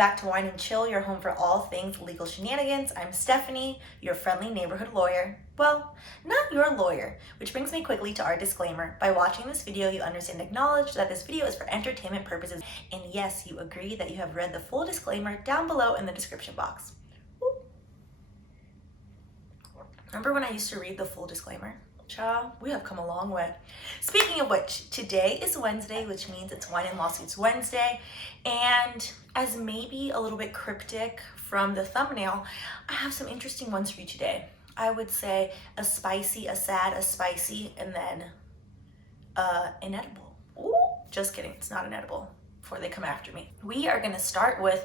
back to Wine and Chill, your home for all things legal shenanigans. I'm Stephanie, your friendly neighborhood lawyer. Well, not your lawyer, which brings me quickly to our disclaimer. By watching this video, you understand and acknowledge that this video is for entertainment purposes, and yes, you agree that you have read the full disclaimer down below in the description box. Woo. Remember when I used to read the full disclaimer? Child, we have come a long way. Speaking of which, today is Wednesday, which means it's Wine and Lawsuits Wednesday. And as maybe a little bit cryptic from the thumbnail, I have some interesting ones for you today. I would say a spicy, a sad, a spicy, and then inedible. Ooh, just kidding, it's not inedible before they come after me. We are gonna start with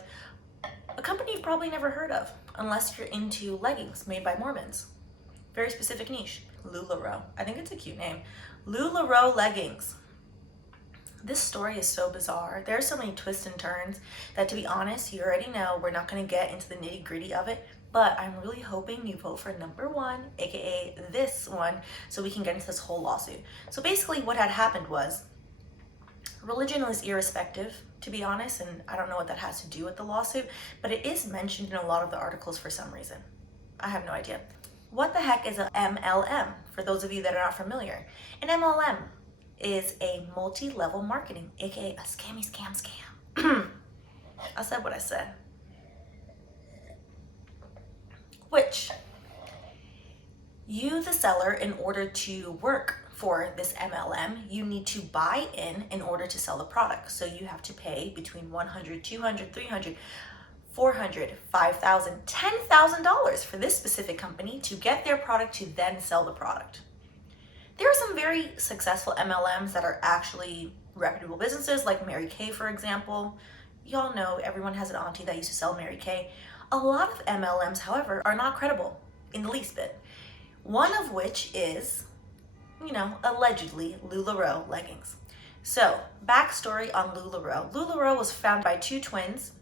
a company you've probably never heard of, unless you're into leggings made by Mormons. Very specific niche. LulaRoe. I think it's a cute name. LulaRoe leggings. This story is so bizarre. There are so many twists and turns that, to be honest, you already know we're not going to get into the nitty gritty of it, but I'm really hoping you vote for number one, aka this one, so we can get into this whole lawsuit. So basically what had happened was, religion was irrespective, to be honest, and I don't know what that has to do with the lawsuit, but it is mentioned in a lot of the articles for some reason. I have no idea. What the heck is a MLM? For those of you that are not familiar, an MLM is a multi-level marketing, aka a scammy scam. I said what I said. Which you, the seller, in order to work for this MLM, you need to buy in order to sell the product. So you have to pay between $100, $200, $300, $400, $5,000, $10,000 for this specific company to get their product to then sell the product. There are some very successful MLMs that are actually reputable businesses, like Mary Kay, for example. Y'all know everyone has an auntie that used to sell Mary Kay. A lot of MLMs, however, are not credible in the least bit. One of which is, allegedly LulaRoe leggings. So, backstory on LulaRoe. LulaRoe was founded by two twins,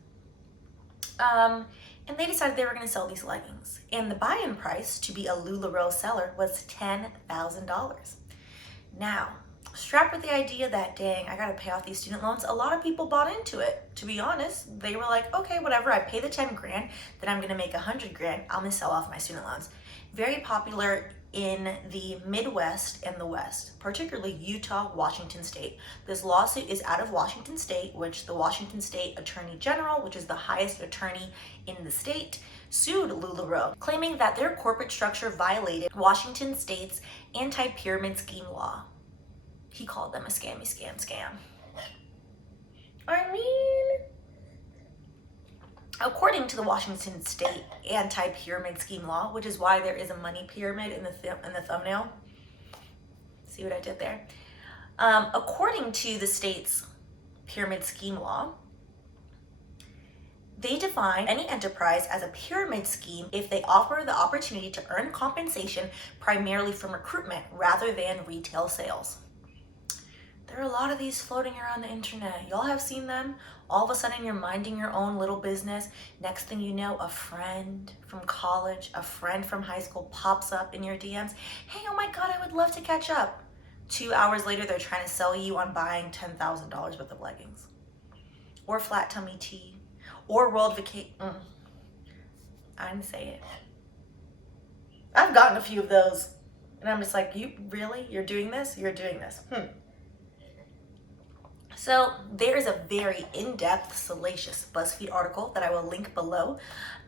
and they decided they were going to sell these leggings. And the buy-in price to be a LulaRoe seller was $10,000. Now, strapped with the idea that, dang, I got to pay off these student loans, a lot of people bought into it. To be honest, they were like, okay, whatever, I pay the 10 grand, then I'm going to make 100 grand, I'm going to sell off my student loans. Very popular in the Midwest and the West, particularly Utah, Washington State. This lawsuit is out of Washington State, which the Washington State Attorney General, which is the highest attorney in the state, sued LulaRoe, claiming that their corporate structure violated Washington State's anti-pyramid scheme law. He called them a scam. I mean, according to the Washington State anti-pyramid scheme law, which is why there is a money pyramid in the thumbnail. See what I did there? According to the state's pyramid scheme law, they define any enterprise as a pyramid scheme if they offer the opportunity to earn compensation primarily from recruitment rather than retail sales. There are a lot of these floating around the internet. Y'all have seen them. All of a sudden you're minding your own little business. Next thing you know, a friend from college, a friend from high school pops up in your DMs. Hey, oh my God, I would love to catch up. 2 hours later, they're trying to sell you on buying $10,000 worth of leggings. Or flat tummy tea. Or world vacation. I didn't say it. I've gotten a few of those. And I'm just like, you really? You're doing this? You're doing this. So there's a very in-depth, salacious Buzzfeed article that I will link below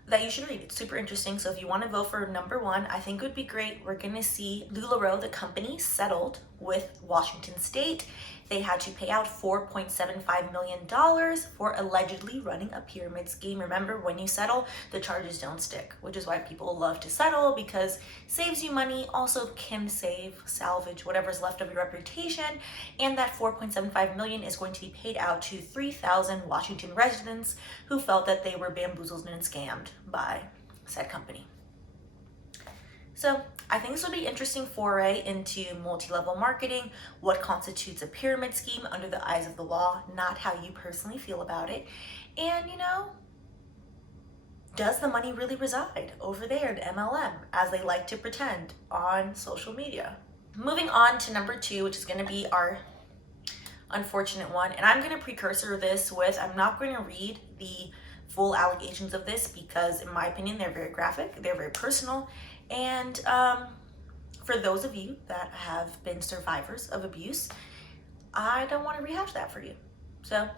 that you should read. It's super interesting. So if you want to vote for number one, I think it would be great. We're going to see LulaRoe, the company, settled with Washington State. They had to pay out $4.75 million for allegedly running a pyramid scheme. Remember, when you settle, the charges don't stick, which is why people love to settle, because it saves you money, also can salvage whatever's left of your reputation. And that $4.75 million is going to be paid out to 3,000 Washington residents who felt that they were bamboozled and scammed by said company. So I think this would be an interesting foray into multi-level marketing, what constitutes a pyramid scheme under the eyes of the law, not how you personally feel about it. And does the money really reside over there at MLM, as they like to pretend on social media? Moving on to number two, which is going to be our unfortunate one. And I'm going to precursor this with, I'm not going to read the full allegations of this because, in my opinion, they're very graphic, they're very personal, and for those of you that have been survivors of abuse, I don't want to rehash that for you. So I'm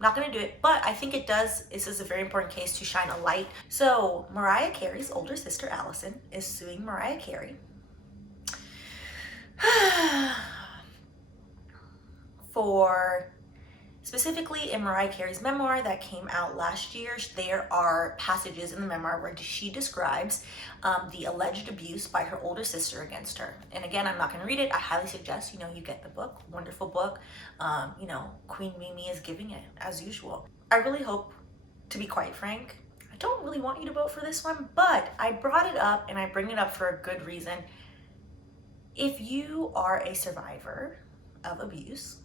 not going to do it, but I think this is a very important case to shine a light. So Mariah Carey's older sister, Allison, is suing Mariah Carey for, specifically in Mariah Carey's memoir that came out last year, there are passages in the memoir where she describes the alleged abuse by her older sister against her. And again, I'm not going to read it. I highly suggest, you get the book. Wonderful book. Queen Mimi is giving it as usual. I really hope, to be quite frank, I don't really want you to vote for this one, but I brought it up and I bring it up for a good reason. If you are a survivor of abuse,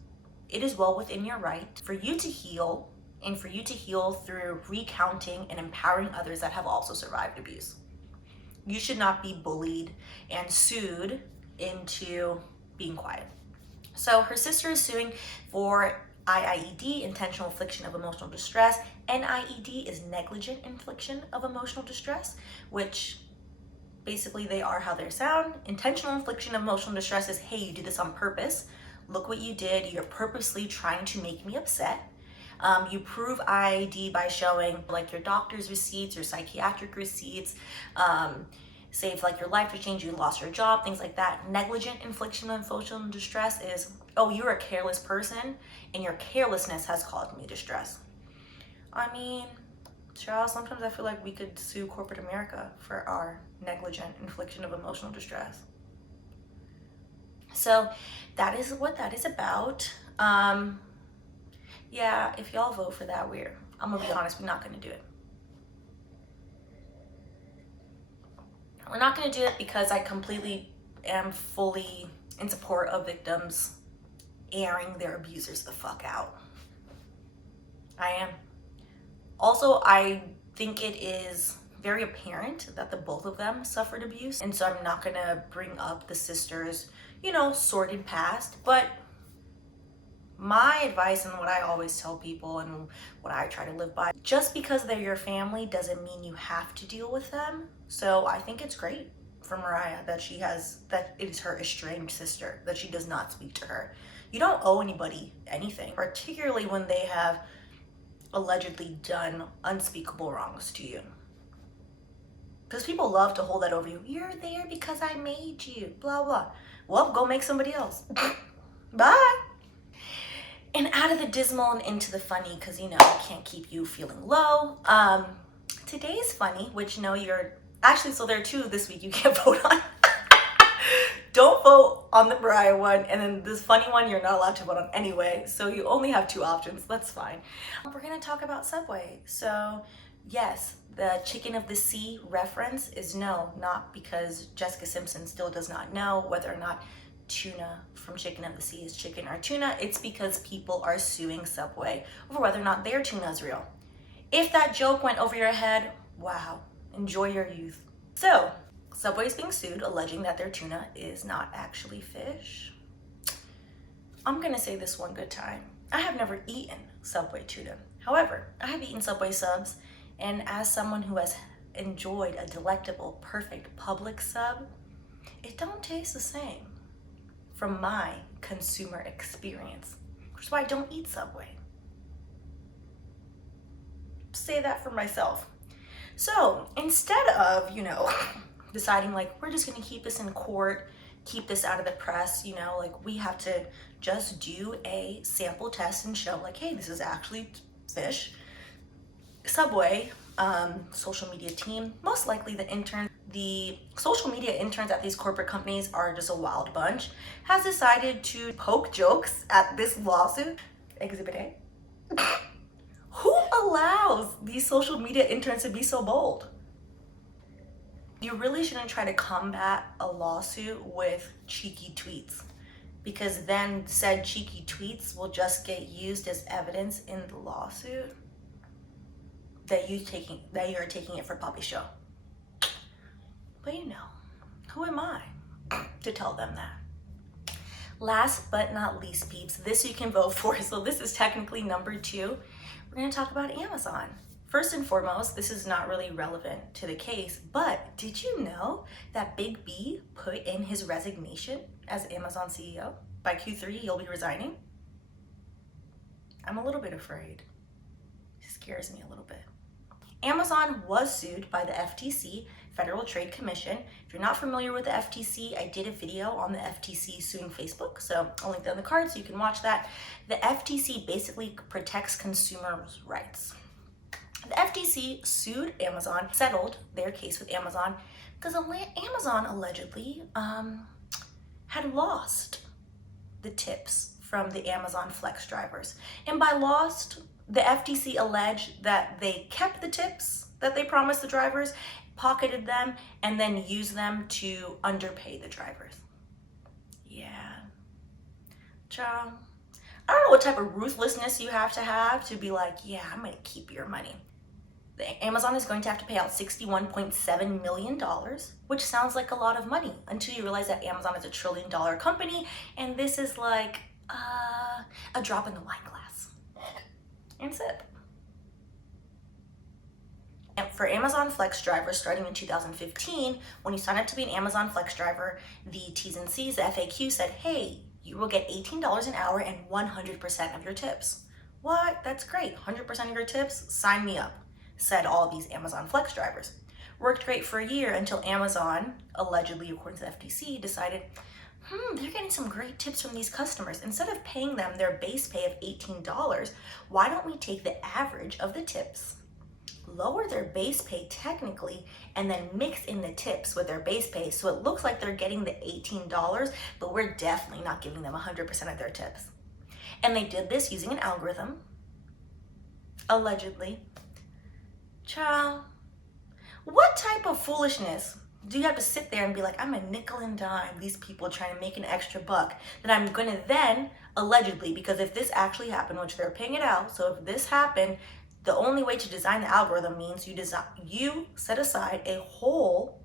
it is well within your right for you to heal, and for you to heal through recounting and empowering others that have also survived abuse. You should not be bullied and sued into being quiet. So her sister is suing for IIED, intentional infliction of emotional distress. NIED is negligent infliction of emotional distress, which basically they are how they sound. Intentional infliction of emotional distress is, hey, you did this on purpose. Look what you did. You're purposely trying to make me upset. You prove IID by showing like your doctor's receipts, your psychiatric receipts, say if like your life was changed, you lost your job, things like that. Negligent infliction of emotional distress is, oh, you're a careless person and your carelessness has caused me distress. I mean, child, sometimes I feel like we could sue corporate America for our negligent infliction of emotional distress. So that is what that is about. Yeah, if y'all vote for that, I'm gonna be honest, we're not gonna do it. We're not gonna do it because I completely am fully in support of victims airing their abusers the fuck out. I am. Also, I think it is very apparent that the both of them suffered abuse, and so I'm not gonna bring up the sisters' sordid past, but my advice and what I always tell people and what I try to live by, just because they're your family doesn't mean you have to deal with them. So I think it's great for Mariah that that it is her estranged sister, that she does not speak to her. You don't owe anybody anything, particularly when they have allegedly done unspeakable wrongs to you. Because people love to hold that over you. You're there because I made you, blah, blah. Well, go make somebody else. Bye. And out of the dismal and into the funny, because I can't keep you feeling low. Today's funny, which you're actually, so there are two this week you can't vote on. Don't vote on the Mariah one, and then this funny one you're not allowed to vote on anyway, so you only have two options. That's fine. We're gonna talk about Subway. So yes, the chicken of the sea reference is no, not because Jessica Simpson still does not know whether or not tuna from Chicken of the Sea is chicken or tuna. It's because people are suing Subway over whether or not their tuna is real. If that joke went over your head, wow, enjoy your youth. So Subway is being sued, alleging that their tuna is not actually fish. I'm gonna say this one good time. I have never eaten Subway tuna. However, I have eaten Subway subs, and as someone who has enjoyed a delectable, perfect public sub, it don't taste the same from my consumer experience, which is why I don't eat Subway. Say that for myself. So instead of, deciding like, we're just gonna keep this in court, keep this out of the press, like we have to just do a sample test and show like, hey, this is actually fish. Subway, social media team, most likely the social media interns at these corporate companies are just a wild bunch, has decided to poke jokes at this lawsuit. Exhibit A. Who allows these social media interns to be so bold? You really shouldn't try to combat a lawsuit with cheeky tweets, because then said cheeky tweets will just get used as evidence in the lawsuit that you're taking it for puppy show. But who am I to tell them that? Last but not least, peeps, this you can vote for. So this is technically number 2. We're gonna talk about Amazon. First and foremost, this is not really relevant to the case, but did you know that Big B put in his resignation as Amazon CEO? By Q3, he'll be resigning. I'm a little bit afraid. It scares me a little bit. Amazon was sued by the FTC, Federal Trade Commission. If you're not familiar with the FTC, I did a video on the FTC suing Facebook, so I'll link that in the card so you can watch that. The FTC basically protects consumers' rights. The FTC sued Amazon, settled their case with Amazon, because Amazon allegedly had lost the tips from the Amazon Flex drivers. And by lost, the FTC alleged that they kept the tips that they promised the drivers, pocketed them, and then used them to underpay the drivers. Yeah. Ciao. I don't know what type of ruthlessness you have to be like, yeah, I'm gonna keep your money. Amazon is going to have to pay out $61.7 million, which sounds like a lot of money until you realize that Amazon is $1 trillion company, and this is like a drop in the wine glass. And sip. And for Amazon Flex drivers starting in 2015, when you sign up to be an Amazon Flex driver, the T's and C's, the FAQ said, hey, you will get $18 an hour and 100% of your tips. What? That's great. 100% of your tips? Sign me up, said all these Amazon Flex drivers. Worked great for a year until Amazon, allegedly according to the FTC, decided, they're getting some great tips from these customers. Instead of paying them their base pay of $18, why don't we take the average of the tips, lower their base pay technically, and then mix in the tips with their base pay so it looks like they're getting the $18, but we're definitely not giving them 100% of their tips. And they did this using an algorithm, allegedly. Ciao. What type of foolishness do you have to sit there and be like, I'm a nickel and dime these people trying to make an extra buck that I'm gonna then, allegedly, because if this actually happened, which they're paying it out, so if this happened, the only way to design the algorithm means you set aside a whole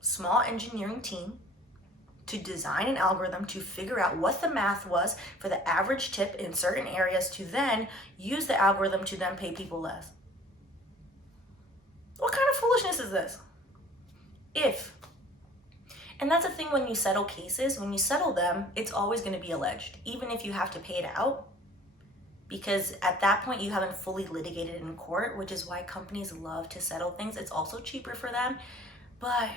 small engineering team to design an algorithm to figure out what the math was for the average tip in certain areas to then use the algorithm to then pay people less. What kind of foolishness is this? And that's the thing when you settle cases, when you settle them, it's always going to be alleged, even if you have to pay it out, because at that point you haven't fully litigated in court, which is why companies love to settle things. It's also cheaper for them, but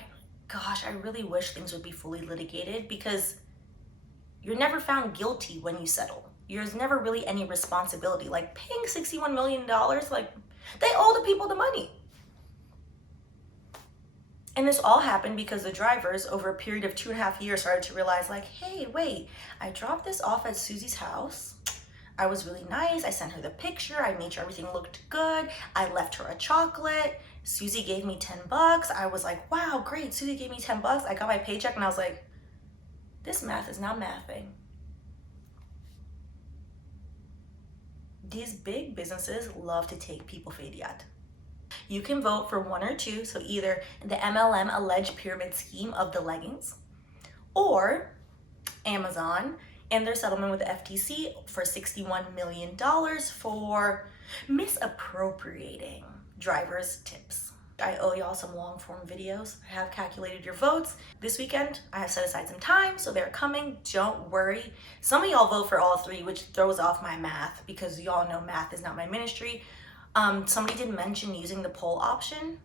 gosh, I really wish things would be fully litigated because you're never found guilty when you settle. There's never really any responsibility. Like paying $61 million, like they owe the people the money. And this all happened because the drivers over a period of 2.5 years started to realize like, hey, wait, I dropped this off at Susie's house. I was really nice. I sent her the picture. I made sure everything looked good. I left her a chocolate. Susie gave me $10. I was like, wow, great. Susie gave me $10. I got my paycheck and I was like, this math is not mathing. These big businesses love to take people for idiot. You can vote for one or two, so either the MLM alleged pyramid scheme of the leggings or Amazon and their settlement with the FTC for $61 million for misappropriating drivers' tips. I owe y'all some long form videos. I have calculated your votes. This weekend, I have set aside some time, so they're coming. Don't worry. Some of y'all vote for all three, which throws off my math because y'all know math is not my ministry. Somebody did mention using the poll option.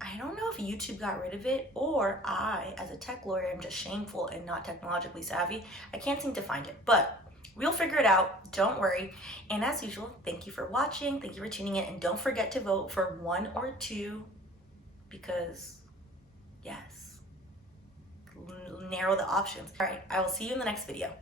I don't know if YouTube got rid of it or I, as a tech lawyer, am just shameful and not technologically savvy. I can't seem to find it, but we'll figure it out. Don't worry. And as usual, thank you for watching. Thank you for tuning in. And don't forget to vote for one or two because, yes, narrow the options. All right, I will see you in the next video.